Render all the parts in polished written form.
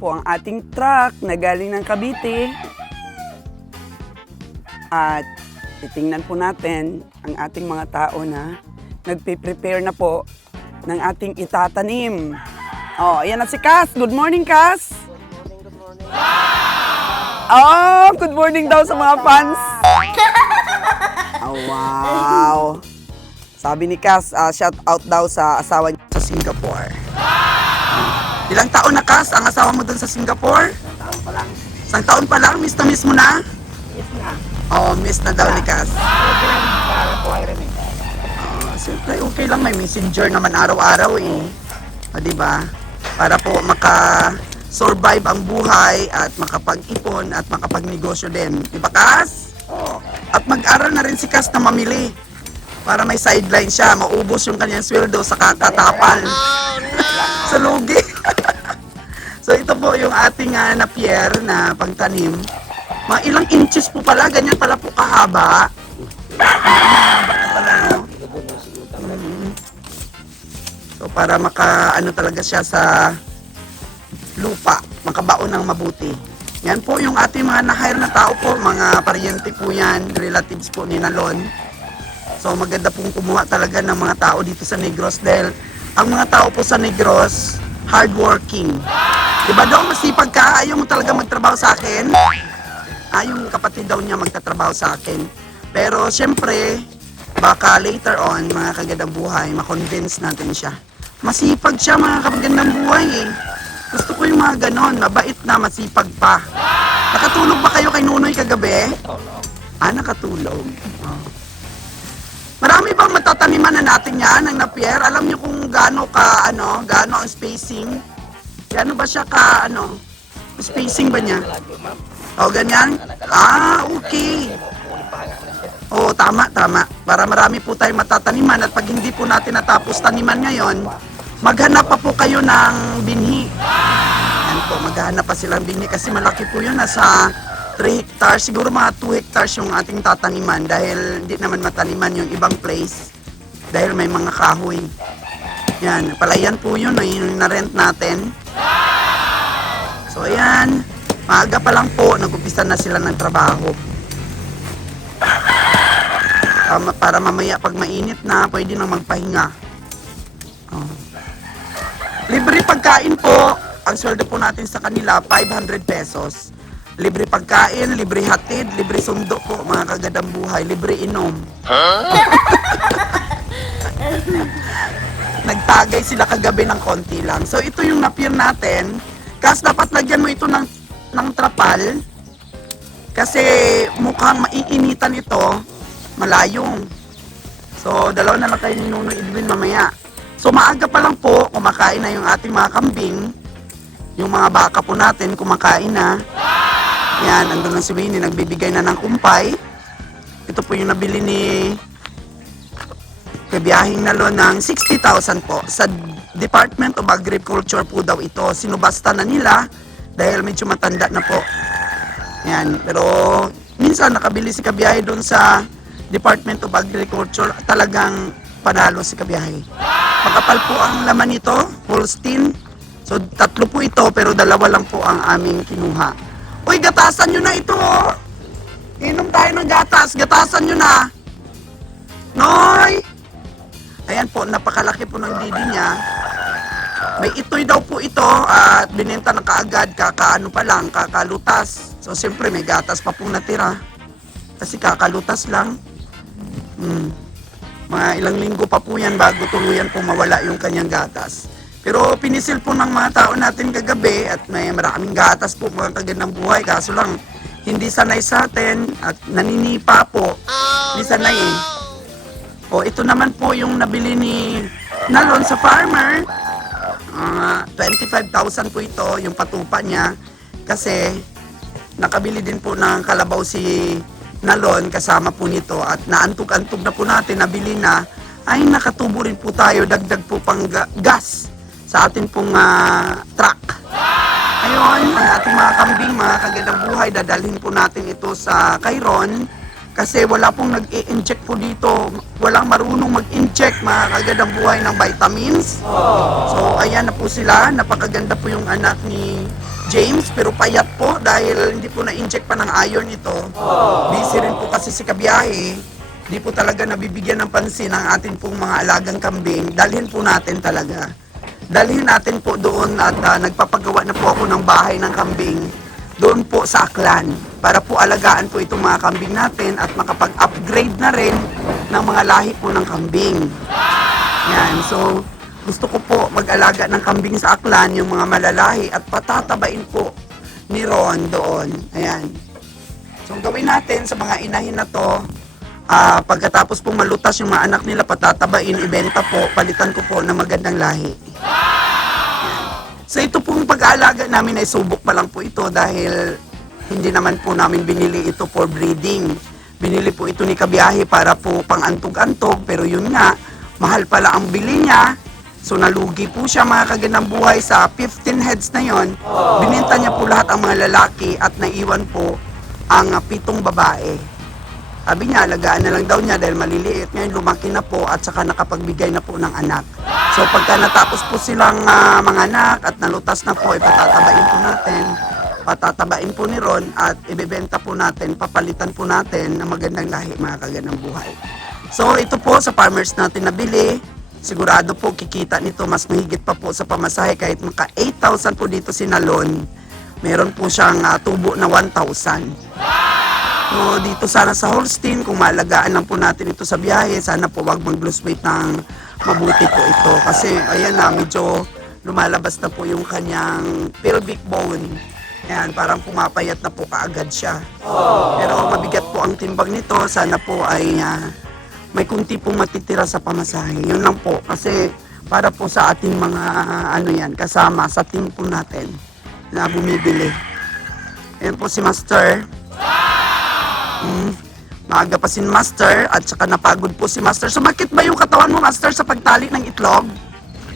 po ang ating truck na galing ng Cavite. At titingnan po natin ang ating mga tao na nagpe-prepare na po ng ating itatanim. Oh, ayan na si Cass. Good morning, Cass. Good morning. Oh, good morning daw sa mga fans. Oh, wow. Sabi ni Cass, shout out daw sa asawa niya sa Singapore. Ilang taon na, Cass, ang asawa mo doon sa Singapore? Taon pa lang. Isang taon pa lang, miss na miss mo na? Yes na. Oo, miss na daw ni Cass. Okay lang para po ay rin. Siyempre, okay lang, may messenger naman araw-araw eh. Diba? Para po maka-survive ang buhay at makapag-ipon at makapagnegosyo din. Diba, Cass? Oo. At mag-aral na rin si Cass na mamili. Para may sideline siya, maubos yung kanyang sweldo sa kakatapal. Sa lugi. So ito po yung ating napier na pagtanim. Mga ilang inches po pala, ganyan pala po kahaba. So para ano talaga siya sa lupa, makabaon ng mabuti. Yan po yung ating mga na-hire na tao po, mga paryente po yan, relatives po ni Nalon. So maganda pong kumuha talaga ng mga tao dito sa Negros dahil ang mga tao po sa Negros, hardworking. Diba daw, masipag ka, ayaw mo talaga magtrabaho sa akin? Yung kapatid daw niya magtatrabaho sa akin. Pero siyempre, baka later on, mga kagandang buhay, makonvince natin siya. Masipag siya, mga kagandang buhay eh. Gusto ko yung mga ganon, mabait na, masipag pa. Nakatulog ba kayo kay Nunoy kagabi? Nakatulog. Oh. Marami bang matataniman na natin yan, ng napier? Alam niyo kung gaano ang spacing? Gaano ba siya spacing ba niya? O, ganyan? Okay. Oo, tama. Para marami po tayong matataniman at pag hindi po natin natapos taniman ngayon, maghanap pa po kayo ng binhi. Yan po, maghanap pa silang binhi kasi malaki po yun, nasa 3 hectares, siguro mga 2 hectares yung ating tataniman dahil hindi naman mataniman yung ibang place dahil may mga kahoy. Yan, palayan po yun, yung na-rent natin. So ayan, maaga pa lang po, nag-umpisa na sila ng trabaho. Para mamaya pag mainit na, pwede nang magpahinga. Oh. Libre pagkain po, ang sweldo po natin sa kanila, 500 pesos. Libre pagkain, libre hatid, libre sundo po, mga kagadang buhay, libre inom. Nagtagay sila kagabi ng konti lang. So ito yung napier natin. Kasi dapat lagyan mo ito ng trapal. Kasi mukhang maiinitan ito, malayong. So dalawa na lang kayo ni Nuno Edwin mamaya. So maaga pa lang po, kumakain na yung ating mga kambing. Yung mga baka po natin, kumakain na. Yan, andun na si Winnie, nagbibigay na ng kumpay. Ito po yung nabili ni Kabiyahing Nalon ng 60,000 po. Sa Department of Agriculture po daw ito. Sinubasta na nila dahil medyo matanda na po. Yan, pero minsan nakabili si Kabiyahe doon sa Department of Agriculture. Talagang panalo si Kabiyahe. Makapal po ang laman nito, Holstein. So 3 po ito pero 2 lang po ang aming kinuha. Uy, gatasan nyo na ito, oh. Inom tayo ng gatas. Gatasan nyo na. Noy! Ayan po, napakalaki po ng didi niya. May itoy daw po ito at binenta na kaagad, kakalutas. So, siyempre, may gatas pa pong natira. Kasi kakalutas lang. Mga ilang linggo pa po yan bago tuluyan po mawala yung kanyang gatas. Pero pinisil po ng mga tao natin kagabi at may maraming gatas po mga kagandang buhay. Kaso lang, hindi sanay sa atin at naninipa po. Hindi sanay eh. O ito naman po yung nabili ni Nalon sa farmer. 25,000 po ito, yung patupa niya. Kasi nakabili din po ng kalabaw si Nalon kasama po nito. At naantog-antog na po natin, nabili na. Ay nakatubo rin po tayo, dagdag po pang gas sa atin pong truck. Ayun, ang ating mga kambing, mga kagandang buhay, dadalhin po natin ito sa Kairon kasi wala pong nag-i-inject po dito. Walang marunong mag-inject, mga kagandang buhay, ng vitamins. So, ayan na po sila. Napakaganda po yung anak ni James, pero payat po dahil hindi po na-inject pa ng iron ito. Busy rin po kasi si Kabiyahe. Hindi po talaga nabibigyan ng pansin ang ating pong mga alagang kambing. Dalhin po natin talaga. Dalhin natin po doon at nagpapagawa na po ako ng bahay ng kambing doon po sa Aklan para po alagaan po itong mga kambing natin at makapag-upgrade na rin ng mga lahi po ng kambing. Yan, so gusto ko po mag-alaga ng kambing sa Aklan, yung mga malalahi at patatabain po ni Ron doon. Ayan. So gawin natin sa mga inahin na to, pagkatapos pong malutas yung mga anak nila, patatabain, ibenta po, palitan ko po ng magandang lahi. So ito pong pag-aalaga namin ay subok pa lang po ito dahil hindi naman po namin binili ito for breeding. Binili po ito ni Kabiyahe para po pang-antog-antog, pero yun nga, mahal pala ang bili niya. So nalugi po siya mga kagandang buhay sa 15 heads na yon. Bininta niya po lahat ang mga lalaki at naiwan po ang 7 babae. Sabi niya, alagaan na lang daw niya dahil maliliit. Ngayon lumaki na po at saka nakapagbigay na po ng anak. So pagka natapos po silang mga anak at nalutas na po, ipatatabain po natin. Patatabain po ni Ron at ibebenta po natin, papalitan po natin ng magandang lahi mga kagandang buhay. So ito po sa farmers natin nabili. Sigurado po kikita nito mas mahigit pa po sa pamasahe kahit maka 8,000 po dito sinalon. Meron po siyang tubo na 1,000. So, dito sana sa Holstein, kung maalagaan lang po natin ito sa biyahe, sana po wag mag-lose weight ng mabuti po ito. Kasi, ayan na, medyo lumalabas na po yung kanyang pelvic bone. Ayan, parang pumapayat na po kaagad siya. Pero mabigat po ang timbang nito, sana po ay may kunti pong matitira sa pamasahe. Yun lang po, kasi para po sa ating mga, kasama sa team po natin na bumibili. Ayan po si Master. Maaga pa si Master at saka napagod po si Master. Sumakit ba yung katawan mo, Master, sa pagtali ng itlog?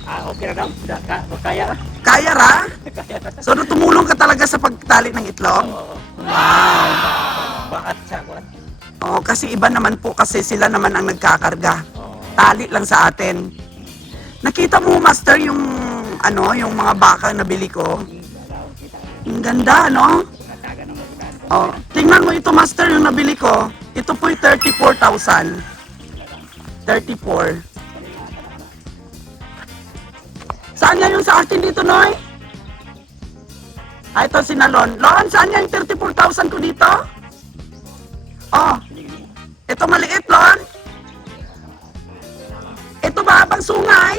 Okay na daw. Kaya na. Kaya ra? So, tumulong ka talaga sa pagtali ng itlog? Wow. Bakit sa kuwan? Oo, kasi iba naman po kasi sila naman ang nagkakarga. Tali lang sa atin. Nakita mo, Master, yung yung mga baka na bili ko? Ang ganda, no? Oh, tingnan mo ito, Master, yung nabili ko. Ito po'y 34,000. 34. Saan yan yung sa akin dito, Noy? Ito si Nalon. Lon, saan yan yung 34,000 ko dito? Oh, ito maliit, Lon. Ito ba, bang sungay?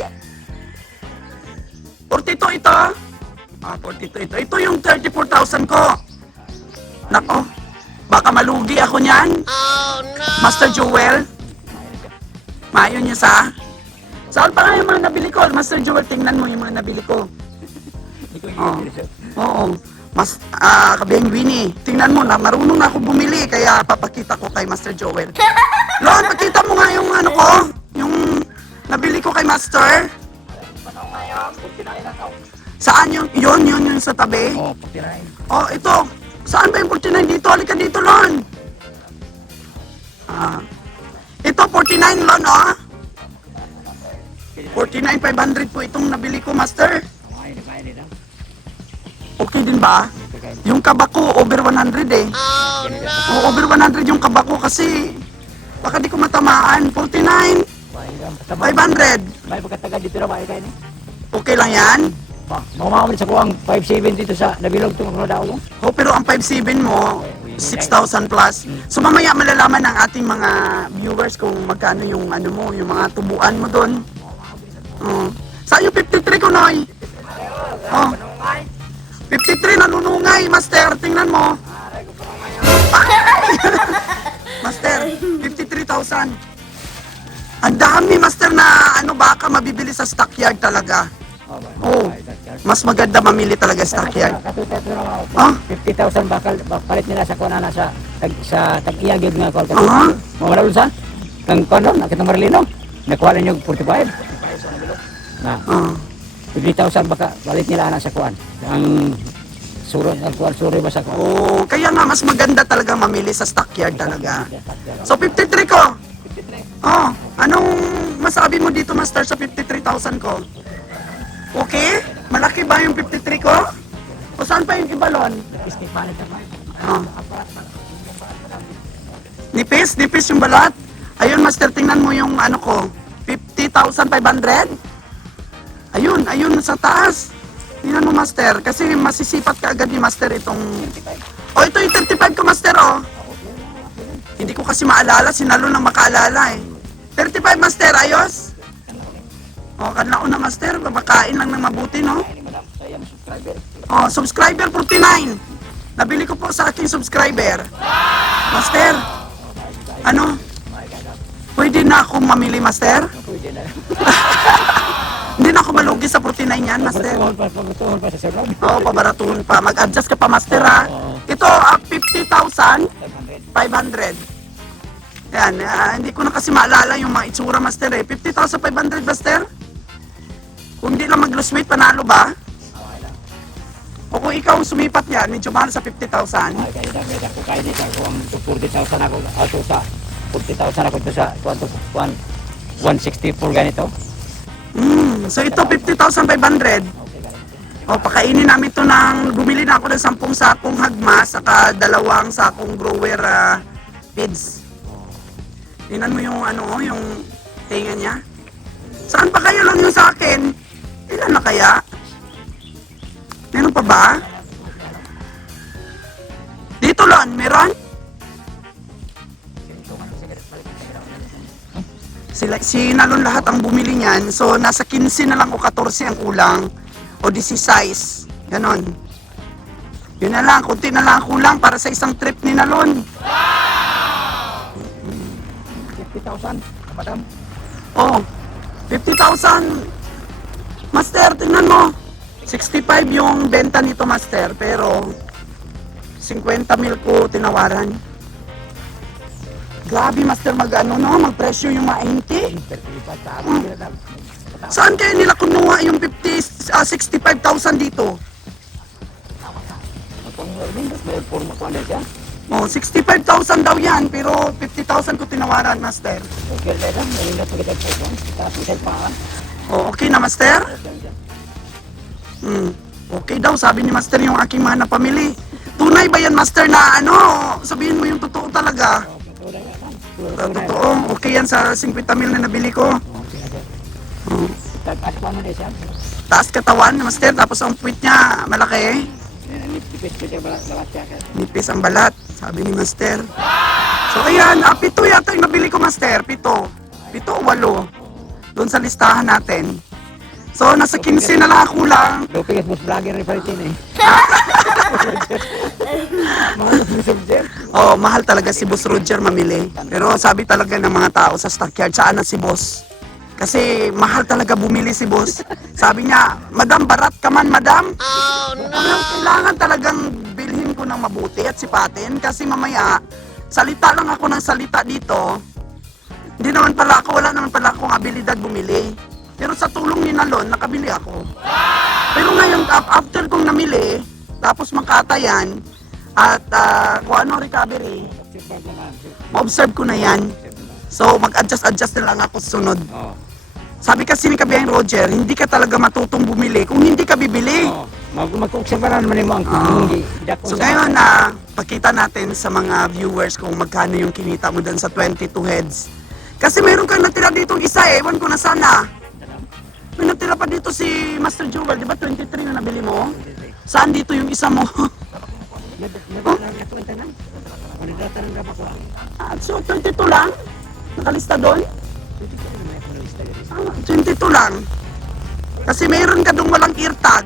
42 ito? 42 ito. Ito yung 34,000 ko. Nako, baka malugi ako niyan. Oh, no. Master Joel. Mayo niya sa. Saan pa nga yung mga nabili ko? Master Joel, tingnan mo yung mga nabili ko. Oo. Kabihang Winnie, tingnan mo na, marunong na ako bumili, kaya papakita ko kay Master Joel. Lon, pakita mo nga yung ko, yung nabili ko kay Master. Saan yun? Yun sa tabi? Oh, pagtirahin. Oh, ito. Saan ba yung 49 dito? Halika dito, Lon. Ito, 49, Lon, oh. 49,500 po itong nabili ko, Master. Okay din ba? Yung kaba ko, over 100 eh. Oh, no. Over 100 yung kaba ko kasi baka di ko matamaan. 49, 500. May pagkatagal dito na ba kayo ni? Okay lang yan? Mamamali sa kuwang 5-7 dito sa nabilog itong mga daw mo. Oh, pero ang 5.7 mo, 6,000 plus. So mamaya malalaman ng ating mga viewers kung magkano yung yung mga tubuan mo doon. Saan yung 53 ko, Noy? Oh. 53 nanunungay, Master. Tingnan mo. Master, 53,000. Ang dami, Master, na baka mabibili sa stockyard talaga. Oh, mas maganda mamili talaga sa stockyard. Oh? 50,000 bakal palit nila sa kuwan na sa tag-iyagid nga kuwan. Mawala sa kang kuwan nakita Marlino. Nakuha niyo 45. Na. 50,000 baka palit nila na sa kuwan. Ang suro ba sa kuwan? Oh, kaya nga mas maganda talaga mamili sa stockyard talaga. So 53 ko. Oh, anong masabi mo dito, Master, sa 53,000 ko? Okay? Malaki ba yung 53 ko? O saan pa yung ibalon? Istik balik naman. Oh. Nipis yung balat. Ayun, master, tingnan mo yung ano ko. 50,500. Ayun, sa taas. Tingnan mo, master. Kasi masisipat ka agad ni master itong... O, ito yung 35 ko, master, oh. Hindi ko kasi maalala. Sinalo nang makaalala, eh. 35, master. Ayos? O, kanlaon na, master. Babakain lang ng mabuti, no? O, subscriber 49. Nabili ko po sa aking subscriber. Master, ano? Pwede na akong mamili, master? Pwede na. Hindi na ako malugi sa 49 yan, master. Pagtuhon pa sa sunod. Oo, pabaratuhon pa. Mag-adjust ka pa, master, ha? Ito, 50,500. Yan, hindi ko na kasi maalala yung mga itsura, master, eh. 50,500, master? Kung hindi lang mag-lose weight, panalo ba? O kung ikaw ang sumipat yan, medyo mahal sa 50,000. Ay, kaya dami ako kaya dito. Kung 40,000 ako, ato sa 40,000 ako ito sa 164 ganito. So ito, 50,500. O, pakainin namin ito ng, bumili na ako ng 10 sakong hagma, saka 2 sakong grower feeds. Tingnan mo yung ano, yung tinga niya. Saan pa kaya lang yung sa akin? Ilan na kaya? Meron pa ba? Dito lang, meron? Si Nalon lahat ang bumili niyan. So, nasa 15 na lang o 14 ang kulang. O 16. Ganon. Yun na lang, kunti na lang ang kulang para sa isang trip ni Nalon. 50,000, madam. Oh, 50,000. Master, tingnan mo. 65 yung benta nito, master. Pero, 50,000 ko tinawaran. Grabe, master, mag-presyo yung mahinti. Saan kayo nila kunuha yung 65,000 dito? Oh, 65,000 daw yan, pero 50,000 ko tinawaran, master. Oh, okay na, master? Okay daw, sabi ni master yung aking mga napamili. Tunay ba yan, master, na ano? Sabihin mo yung totoo talaga. Totoo, okay yan sa 50,000 na nabili ko. Taas katawan, master, tapos ang puwit niya, malaki. Nipis ang balat, sabi ni master. So ayan, 7 yata yung nabili ko, master. 7 o 8. Doon sa listahan natin. So nasa 15 na lang ako lang. Doping at most vlogger rin pa rin eh. Oh, mahal talaga si Boss Roger mamili. Pero sabi talaga ng mga tao sa stockyard, saan na si Boss? Kasi mahal talaga bumili si Boss. Sabi niya, Madam, barat ka man, Madam. Oh, no! Kailangan talagang bilhin ko ng mabuti at sipatin. Kasi mamaya, salita lang ako ng salita dito. Hindi naman pala ako, wala naman pala akong abilidad bumili. Pero sa tulong ni Nalon, nakabili ako. Pero ngayon, after kong namili, tapos makatayan, at kung ano recovery, ma-observe ko na yan. So, mag-adjust na lang ako sunod. Sabi kasi ni Kabiyang Roger, hindi ka talaga matutong bumili kung hindi ka bibili. Mag-observe naman mo ang So ngayon, pakita natin sa mga viewers kung magkano yung kinita mo dun sa 22 heads. Kasi meron kang natira ditong isa eh, ewan ko na sana. May natira pa dito si Master Jewel, di ba 23 na nabili mo? Saan dito yung isa mo? So 22 lang? Nakalista doon? 22 lang. Kasi mayroon ka doon walang ear tag.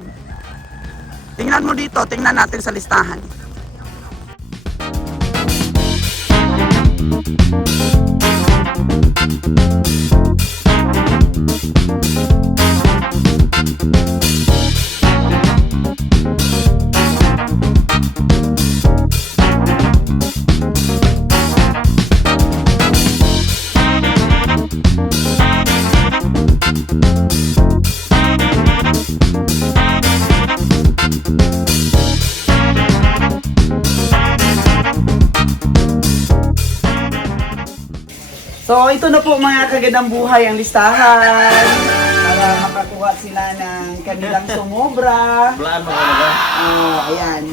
Tingnan mo dito, tingnan natin sa listahan. So, ito na po mga kagandang buhay ang listahan para makakuha nakakuha sila ng kanilang sumobra. Blaan mo ka ba? Oh, ayan.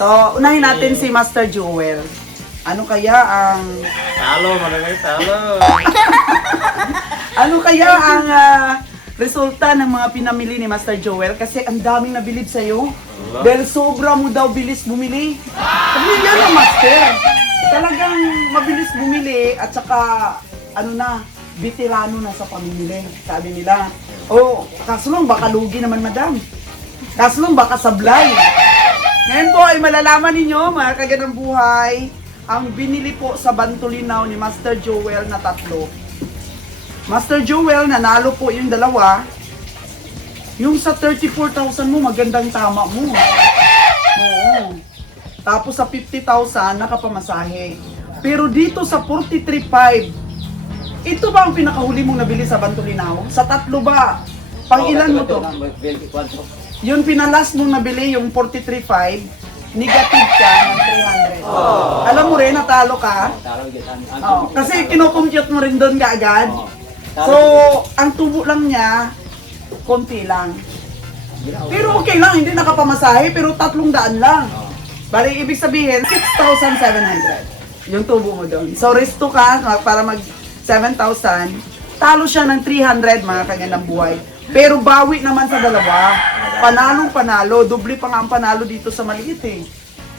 So, unahin natin si Master Joel. Ano kaya ang Talo, malagay talo. ano kaya ang resulta ng mga pinamili ni Master Joel? Kasi ang daming nabilib sa'yo. Dahil sobra mo daw bilis bumili. Sabi yan ang Master. Talagang mabilis bumili at saka ano na, veterano na sa pamimili. Sabi nila, oh, kaso lang baka lugi naman madam. Kaso lang baka sablay. Ngayon po ay malalaman ninyo mga kagandang buhay, ang binili po sa Bantolinaw ni Master Joel na 3. Master Joel, nanalo po yung 2. Yung sa 34,000 mo, magandang tama mo. Oo. Tapos sa 50,000, nakapamasahe. Pero dito sa 43,500, ito ba ang pinakahuli mong nabili sa Bantolinaw? Sa 3 ba? Pang ilan mo to? Yung pinalas mong nabili, yung 43,500, negative ka ng 300. Alam mo rin, natalo ka. Oh, kasi kinocompute mo rin doon kaagad. So, ang tubo lang niya, konti lang. Pero okay lang, hindi nakapamasahe, pero 300 lang. Bali, ibig sabihin, 6,700 yung tubo mo doon. So, resto ka para mag 7,000. Talo siya ng 300, mga kagandang buhay. Pero bawi naman sa 2. Panalong panalo, doble pa nga ang panalo dito sa maliit eh.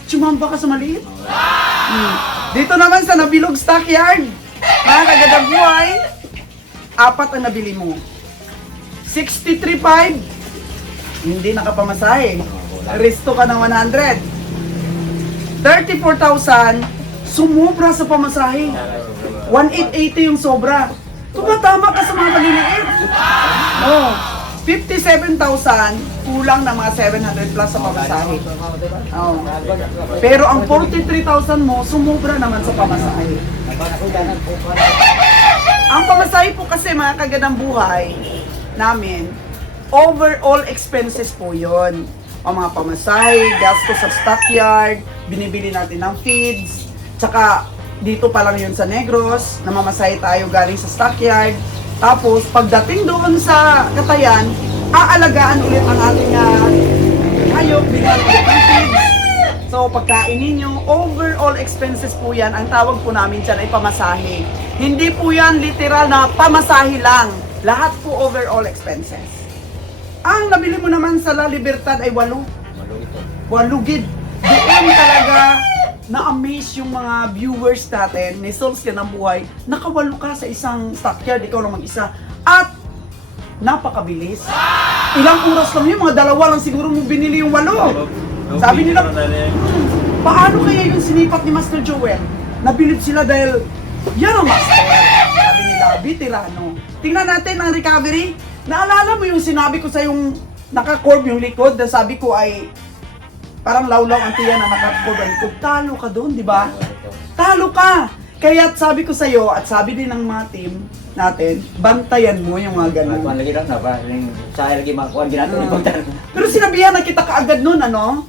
Sumamba ka sa maliit. Dito naman sa Nabilog Stockyard, mga kagandang buhay, 4 ang nabili mo. 63,500, hindi nakapamasahe. Resto ka ng 100. 34,000, sumobra sa pamasahe. 1,880 yung sobra. Tumatama ka sa mga maliliit. Oh, 57,000, kulang na mga 700 plus sa pamasahe. Oh. Pero ang 43,000 mo, sumobra naman sa pamasahe. Ang pamasahe po kasi mga kagandang buhay namin, overall expenses po yon. Ang mga pamasahe, gasto sa stockyard, binibili natin ng feeds, tsaka dito pa lang yun sa Negros, namamasahe tayo galing sa stockyard. Tapos, pagdating doon sa Katayan, aalagaan ulit ang ating hayop, bigyan ulit ng feeds. So, pagkain ninyo, overall expenses po yan. Ang tawag po namin dyan ay pamasahe. Hindi po yan literal na pamasahe lang. Lahat po overall expenses. Ang nabili mo naman sa La Libertad ay 8. 8 gid. Doon talaga na-amaze yung mga viewers natin ni Souls Yan ang Buhay. Nakawalo ka sa isang stockyard, ikaw lang mag-isa. At napakabilis. Ilang oras lang yun, mga 2 lang siguro mo binili yung 8. Sabi nila, paano kaya yung sinipat ni Master Joel? Nabilib sila dahil yan ang master. Sabi nila, veterano. Tingnan natin ang recovery. Naalala mo yung sinabi ko sa yung naka-curve yung likod na sabi ko ay parang lawlaw ang tiyan na naka-curve ang likod. Talo ka doon, di ba? Talo ka! Kaya sabi ko sa iyo at sabi din ng mga team natin, bantayan mo yung mga ganun. Lagi lang na ba? Sa lagi makuha ginagawa. Pero sinabihan na kita kaagad noon, ano?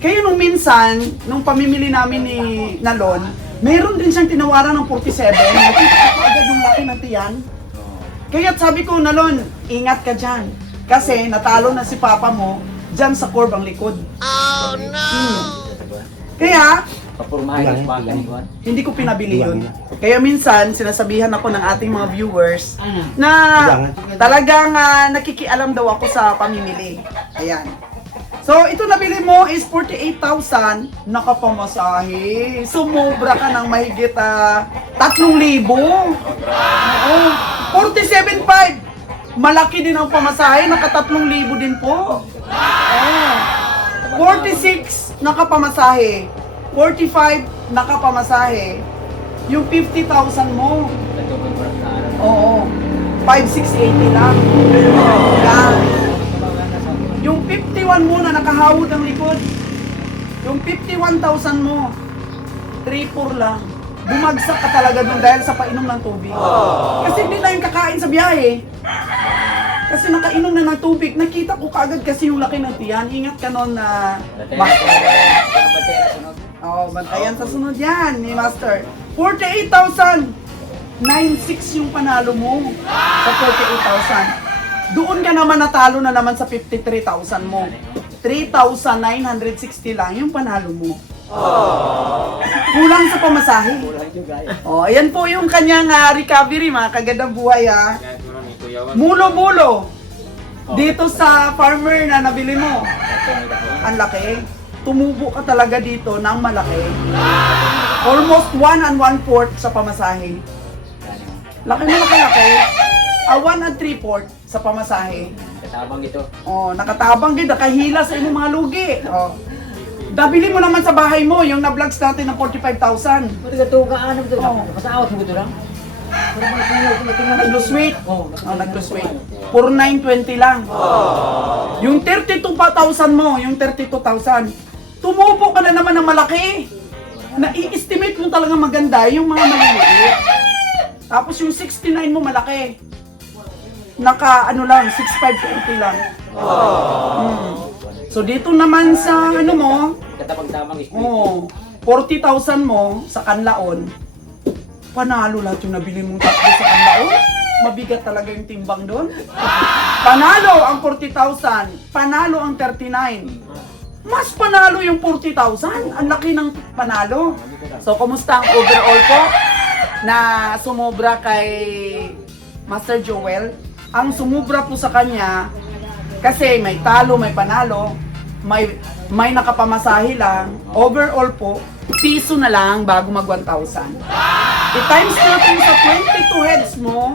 Kaya nung minsan, nung pamimili namin ni Nalon, meron din siyang tinawaran ng 47. Nakita ko agad yung laki ng tiyan. Kaya sabi ko, Nalon, ingat ka dyan. Kasi natalo na si Papa mo dyan sa curve ang likod. Oh no! Kaya, Papurmahin pa ganyan. hindi ko pinabili yun. Kaya minsan, sinasabihan ako ng ating mga viewers na talagang nakikialam daw ako sa pamimili. Ayan. So, ito nabili mo is 48,000, nakapamasahe. Sumobra ka ng mahigit 3,000. Oo. 47,500. Malaki din ang pamasahe, naka 3,000 din po. Oh. 46, nakapamasahe. 45, nakapamasahe. Yung 50,000 mo, oo, 5,680 lang. Yan. Yung 51 mo na nakahawod ang likod, yung 51,000 mo, 3,400 lang. Bumagsak ka talaga dun dahil sa painom ng tubig. Kasi hindi na yung kakain sa biyahe. Kasi nakainom na ng tubig, nakita ko kaagad kasi yung laki ng tiyan. Ingat ka nun na Master. Oh, bantayan sa sunod yan ni Master. 48,000! 9,600 yung panalo mo sa 48,000. Doon ka naman natalo na naman sa 53,000 mo. 3,960 lang yung panalo mo. Kulang sa pamasahe. Kulang yung gaya. Oh, ayan po yung kanyang recovery, mga kagandang buhay ha. Kaya ko lang ito yawan. Mulo-mulo. Dito sa farmer na nabili mo. Ang laki. Tumubo ka talaga dito ng malaki. Almost 1 and 1/4 sa pamasahe. Laki na laki. 1 and 3/4 sa pamasahe. Katabang ito. Oh, nakatabang din, nakahila sa imong mga lugi. Oh. Nabili mo naman sa bahay mo, yung na-vlogs natin ng 45,000. Pwede ka ito kaanam ito. Oo. Pasaawat mo ito lang. Nag-lose weight. Oo. Oh, nag-lose weight. Puro 920 lang. Yung 32,000 mo, yung 32,000. Tumubo ka na naman ng malaki. Na-i-estimate mo talaga maganda yung mga maliliit. Tapos yung 69 mo malaki. Naka ano lang, 6,520 lang. So dito naman sa ano mo, Katabang-tamang split. oh, 40,000 mo sa Kanlaon. Panalo lahat yung nabili mong tatlo sa Kanlaon. Mabigat talaga yung timbang doon. Panalo ang 40,000, panalo ang 39. Mas panalo yung 40,000. Ang laki ng panalo. So, kumusta ang overall po na sumobra kay Master Joel? Ang sumobra po sa kanya, kasi may talo, may panalo, may nakapamasahe lang, overall po, piso na lang bago mag 1,000. I-times natin sa 22 heads mo,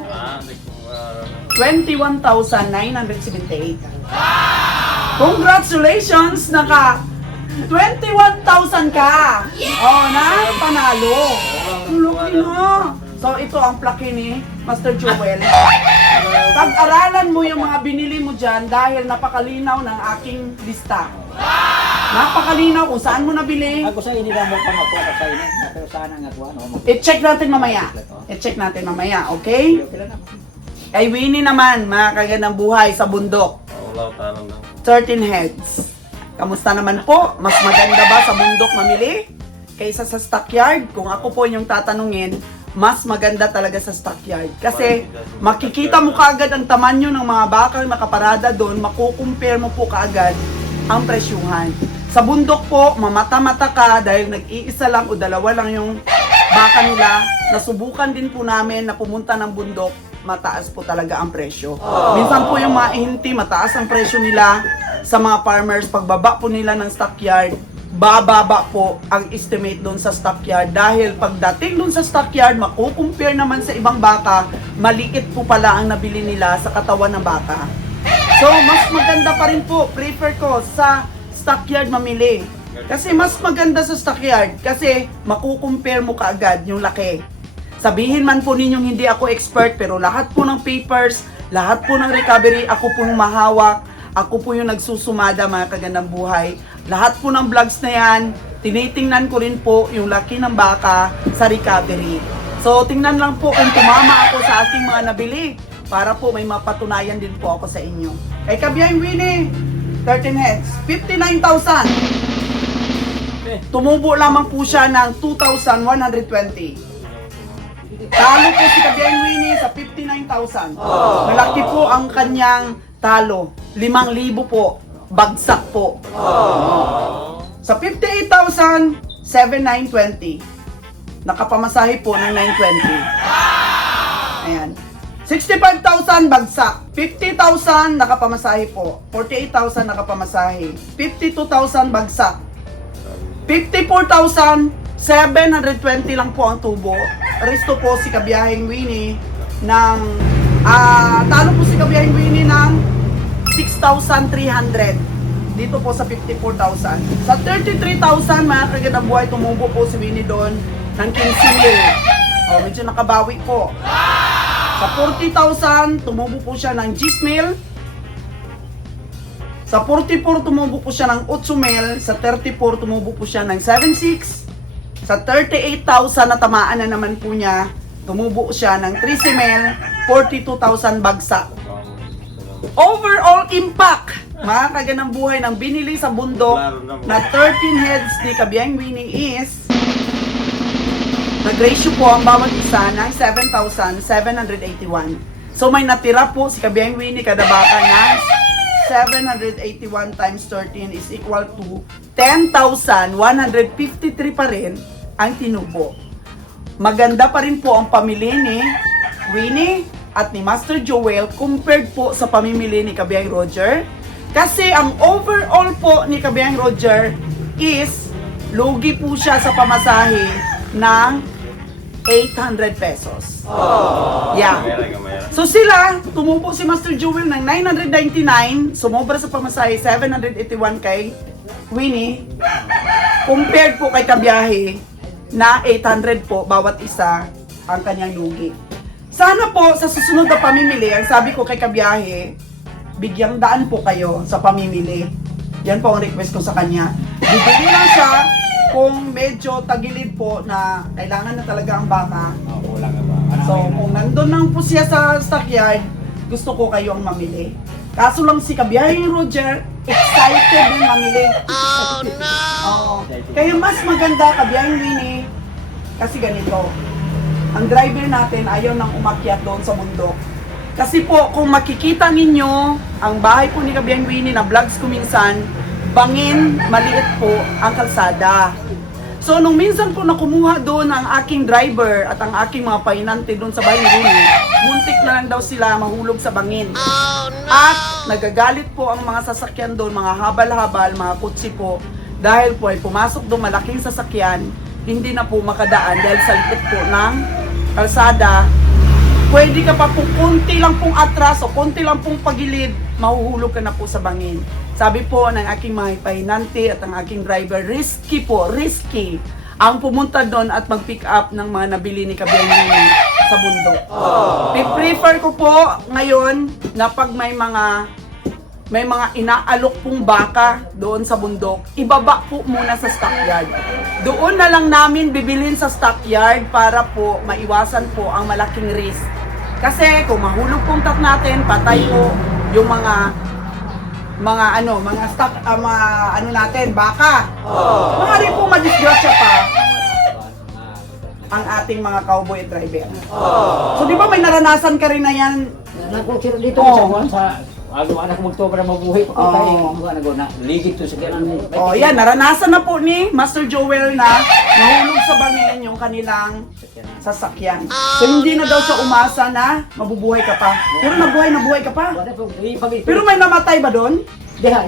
21,978. Congratulations! Naka 21,000 ka! Oh, na panalo! Ang laki na! So, ito ang plaki ni Master Joel. Pag-aralan mo yung mga binili mo dyan dahil napakalinaw ng aking lista. Napakalinaw kung saan mo nabili. Ako sa ini lang mo pa makuha ka sa ini. Pero sana nga kuha no. I-check natin mamaya. I-check natin mamaya, okay? Okay lang naman. Kay Winnie naman, mga kagandang buhay sa bundok. Wala tanong lang. 13 heads. Kamusta naman po? Mas maganda ba sa bundok mamili kaysa sa stockyard? Kung ako po yung tatanungin, mas maganda talaga sa stockyard. Kasi makikita mo kaagad ang tamanyo ng mga bakal nakaparada doon, makukumpare mo po kaagad ang presyuhan. Sa bundok po, mamata-mata ka dahil nag-iisa lang o dalawa lang yung baka nila. Nasubukan din po namin na pumunta ng bundok, mataas po talaga ang presyo. Minsan po yung mga ihinti, mataas ang presyo nila sa mga farmers. Pagbaba po nila ng stockyard, bababa po ang estimate doon sa stockyard. Dahil pagdating doon sa stockyard, makukumpare naman sa ibang baka, maliit po pala ang nabili nila sa katawan ng baka. So, mas maganda pa rin po, prefer ko sa stockyard mamili. Kasi mas maganda sa stockyard kasi makukumpare mo kaagad yung laki. Sabihin man po ninyong hindi ako expert, pero lahat po ng papers, lahat po ng recovery, ako po yung mahawak, ako po yung nagsusumada, mga kagandang buhay. Lahat po ng vlogs na yan, tinitingnan ko rin po yung laki ng baka sa recovery. So, tingnan lang po kung tumama ako sa aking mga nabili para po may mapatunayan din po ako sa inyo. Kay Kabyang Winnie, 13 heads, 59,000. Tumubo lamang po siya ng 2,120. Talo po si Kabyang Winnie sa 59,000. Malaki po ang kanyang talo. 5,000 po. Bagsak po. Sa 58,7,920. Nakapamasahe po ng 920. Ayan. 65,000 bagsak. 50,000 nakapamasahe po. 48,000 nakapamasahe. 52,000 bagsak. 54,720 lang po ang tubo. Resto po si Kabiyahing Winnie ng talo po si Kabiyahing Winnie ng 6,300 dito po sa 54,000. Sa 33,000 mga kagandang buhay, tumubo po si Winnie doon ng 15,000. Medyo nakabawi po. Sa 40,000 tumubo po siya ng 10,000. Sa 44 tumubo po siya ng 8,000. Sa 34 tumubo po siya ng 7,600. Sa 38,000 na tamaan na naman po niya, tumubo siya ng 13,000, 42,000 bagsak. Overall impact, mga kaganang buhay ng binili sa bundok na 13 heads ni Kabiyang Winnie is nag-ratio po ang bawat isa ng 7,781. So may natira po si Kabiyahing Winnie kada baka na 781 times 13 is equal to 10,153 pa rin ang tinubo. Maganda pa rin po ang pamili ni Winnie at ni Master Joel compared po sa pamimili ni Kabiyahing Roger. Kasi ang overall po ni Kabiyahing Roger is lugi po siya sa pamasahe ng 800 pesos. Yeah. So sila, tumubo si Master Joel ng 999, sumobra sa pamasahe 781 kay Winnie, compared po kay Kabiyahe na 800 po bawat isa ang kanyang lugi. Sana po sa susunod na pamimili, ang sabi ko kay Kabiyahe, bigyang daan po kayo sa pamimili. Yan po ang request ko sa kanya. Bibili lang siya kung medyo tagilid po na kailangan na talaga ang baka. Oo, wala nga ba? So, kung nandun lang po siya sa stockyard, gusto ko kayo ang mamili. Kaso lang si Kabiyahing Roger, excited din mamili. Oh, no! Oo. Kaya mas maganda, Kabiyahing Winnie, kasi ganito. Ang driver natin ayaw nang umakyat doon sa bundok. Kasi po, kung makikita ninyo, ang bahay po ni Kabiyahing Winnie na vlogs ko minsan, bangin, maliit po ang kalsada. So, nung minsan po nakumuha doon ang aking driver at ang aking mga painante doon sa bahay ni Winnie, muntik na lang daw sila mahulog sa bangin. At nagagalit po ang mga sasakyan doon, mga habal-habal, mga kutsi po, dahil po ay pumasok doon malaking sasakyan, hindi na po makadaan dahil sa liit po ng kalsada. Pwede ka pa po konti lang pong atras o konti lang pong pagilid, mahuhulog ka na po sa bangin. Sabi po ng aking mga pahinante at ang aking driver, risky po, risky ang pumunta doon at mag-pick up ng mga nabili ni Kabiyahing Winnie sa bundok. I-prefer ko po ngayon na pag may mga inaalok pong baka doon sa bundok, ibaba po muna sa stockyard. Doon na lang namin bibilhin sa stockyard para po maiwasan po ang malaking risk. Kasi kung mahulog pong truck natin, patay po yung mga stock, natin, baka. Maaari po madisgrasya pa ang ating mga cowboy at driver. So di ba may naranasan ka rin na yan? Nagkukiro dito sa anak mo para mabuhay ko tayo na ligid to sa ganun. Oh, yan naranasan na po ni Master Joel na nahulog sa bangin yung kanilang sasakyan. So hindi na daw siya umasa na mabubuhay ka pa. Pero nabuhay ka pa. Pero may namatay ba doon? Diha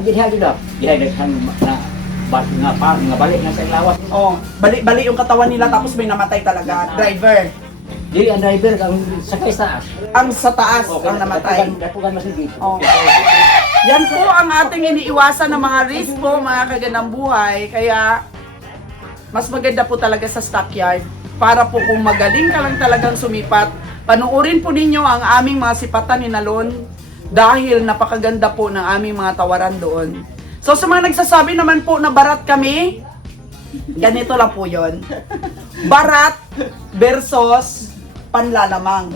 na balik na sa lawas. Oh, bali yung katawan nila tapos may namatay talaga. Driver. Dili ang driver ang sakay sa taas. Ang sa taas ang namatay. Dapugan mas dito. Oh. Yan po ang ating iniiwasan ng mga risk po, mga kagandang buhay. Kaya mas maganda po talaga sa stockyard. Para po kung magaling ka lang talagang sumipat, panuorin po ninyo ang aming mga sipatan ni Nalon dahil napakaganda po ng aming mga tawaran doon. So sa mga nagsasabi naman po na barat kami, ganito lang po yon. Barat versus panlalamang.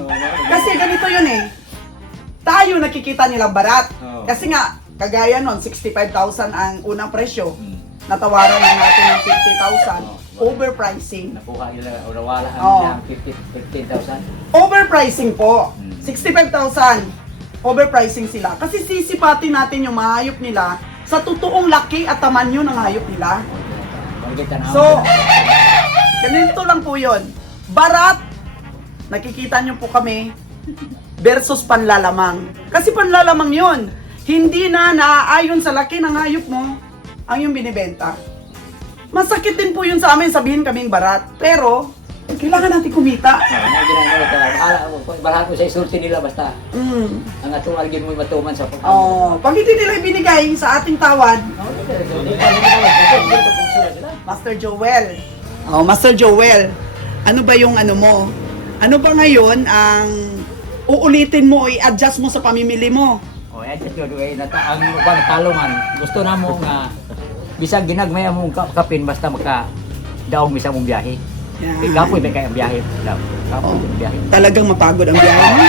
Kasi ganito yun eh. Tayo nakikita nilang barat. Kasi nga, kagaya nun, 65,000 ang unang presyo. Natawaran na natin ng 50,000. Overpricing. Nakuha nila wala ang 15,000. Overpricing po. 65,000. Overpricing sila. Kasi sisipatin natin yung mga hayop nila sa totoong laki at tamanyo ng hayop nila. So, ganito lang po yun. Barat, nakikita nyo po kami, versus panlalamang. Kasi panlalamang yun. Hindi na naaayon sa laki ng hayop mo ang yung binibenta. Masakit din po yun sa amin, sabihin kaming barat. Pero, kailangan natin kumita. Bahala ko sa isulti nila basta. Ang atong algin mo matuman sa pag. Pag hindi nila ibinigay sa ating tawad, Master Joel. Master Joel, ano ba yung ano mo? Ano ba ngayon ang uulitin mo o i-adjust mo sa pamimili mo? Adjust yun. Ang talo man, gusto na mo nga bisag ginagmaya mong kapin basta daog misa mong biyahe. Yan. Kapoy ba kaya ang biyahe? Kapoy ang biyahe. Talagang mapagod ang biyahe mo?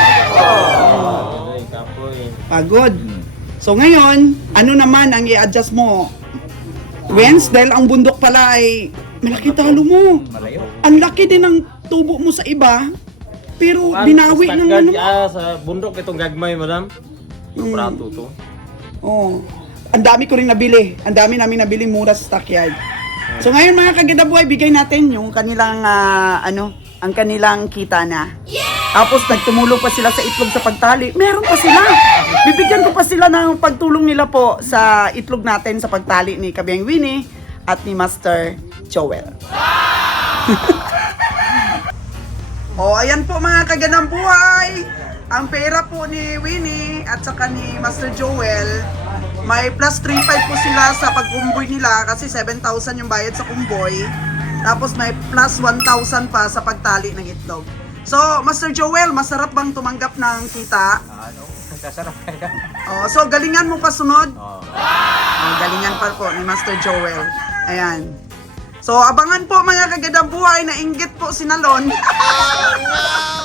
Pagod. So ngayon, ano naman ang i-adjust mo? Wens, dahil ang bundok pala ay malaki talo mo. Malayo. Ang laki din ng tubo mo sa iba. pero Kuan, binawi stock ng guard, ano. sa bundok itong gagmay, madam. Yung prato to. Oh. Ang dami ko rin nabili. Ang dami namin nabili mura sa stockyard. So ngayon mga kagadabuhay, bigay natin yung kanilang ang kanilang kita na. Tapos nagtumulong pa sila sa itlog sa pagtali. Meron pa sila. Bibigyan ko pa sila ng pagtulong nila po sa itlog natin sa pagtali ni Kabiang Winnie at ni Master Joel. Oh, ayan po mga kagandang buhay. Ang pera po ni Winnie at saka ni Master Joel, may plus 3,500 po sila sa pagkumboy nila kasi 7,000 yung bayad sa kumboy. Tapos may plus 1,000 pa sa pagtali ng itlog. So, Master Joel, masarap bang tumanggap ng kita? Sasarap kayo. Oh, so galingan mo pa sunod? Oh, galingan pa po ni Master Joel. Ayan. So, abangan po mga kagandang buhay na inggit po si Nalon.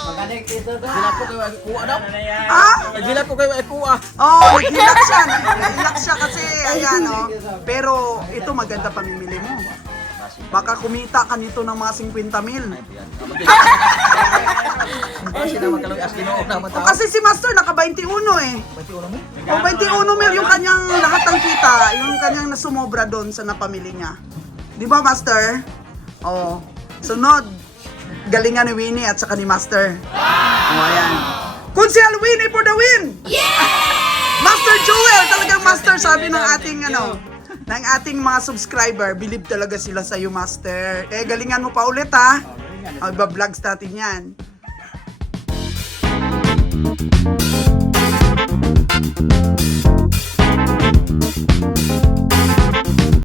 Magaling dito to. Gila po kayo ay kuha daw. Ah? Gila po kayo ay kuha. Oh, nag-relax siya. Nag-relax siya kasi, ayan, oh. Pero, ito maganda pamimili mo. Baka kumita ka nito ng mga 50 mil. Kasi naman kaloy as Ginoo naman O tao. kasi si Master naka 21 eh. O 21 mil yung kanyang lahat ng kita, yung kanyang nasumobra doon sa napamili niya. Di ba, Master? O, sunod. Galingan ni Winnie at saka ni Master. O, ayan. Kunsihal Winnie for the win! Master Joel! Talagang Master, sabi ng ating ng ating mga subscriber, believe talaga sila sa iyo, Master. Eh, galingan mo pa ulit, ha? Mag-vlogs natin yan.